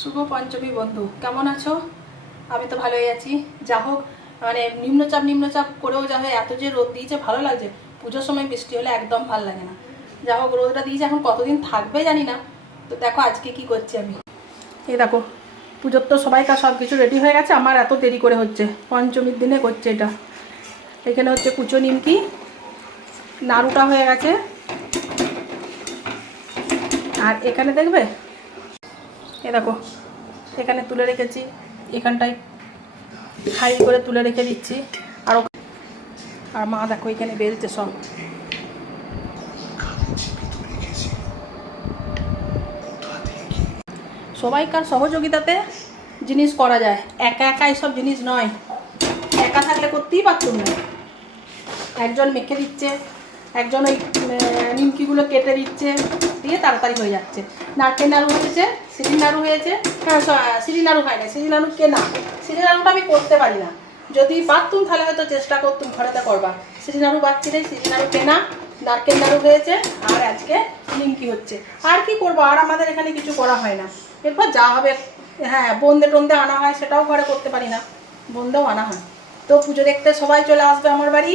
শুভ পঞ্চমী বন্ধু, কেমন আছো? আমি তো ভালোই আছি। যা হোক, মানে নিম্নচাপ করেও যা হয়, এত যে রোদ দিয়েছে ভালো লাগছে। পুজোর সময় বৃষ্টি হলে একদম ভালো লাগে না। যা হোক, রোদটা দিয়েছে, এখন কতদিন থাকবে জানি না। তো দেখো আজকে কি করছি আমি। এই দেখো, পুজোর তো সবাইকার সব কিছু রেডি হয়ে গেছে, আমার এত দেরি করে হচ্ছে। পঞ্চমীর দিনে করছে এটা। এখানে হচ্ছে কুচো নিমকি, নাড়ুটা হয়ে গেছে। আর এখানে দেখবে, এ দেখো, এখানে তুলে রেখেছি, এখানটায় হাই করে তুলে রেখে দিচ্ছি। আর মা দেখো এখানে বেলছে সব। সবাইকার সহযোগিতাতে জিনিস করা যায়, একা একা এসব জিনিস নয়। একা থাকলে করতেই পারতুম না। একজন মেখে দিচ্ছে, একজন ওই নিমকিগুলো কেটে দিচ্ছে, দিয়ে তাড়াতাড়ি হয়ে যাচ্ছে। নারকেল নাড়ু হয়েছে, সিঁড়ির নাড়ু হয়েছে। হ্যাঁ, সিঁড়ির নাড়ু হয় না, সিঁড়ির নাড়ু কেনা। সিঁড়ির নাড়ুটা আমি করতে পারি না। যদি পারতুম তাহলে হয়তো চেষ্টা করতুম ঘরেতে করবা। সিঁড়ির নাড়ু পাচ্ছি না, সিঁড়ির নাড়ু কেনা। নারকেল নাড়ু হয়েছে, আর আজকে নিমকি হচ্ছে। আর কি করবো, আর আমাদের এখানে কিছু করা হয় না। এরপর যা হবে, হ্যাঁ, বোঁদে টোন্দে আনা হয়, সেটাও ঘরে করতে পারি না। বোঁদেও আনা হয়। তো পুজো দেখতে সবাই চলে আসবে আমার বাড়ি।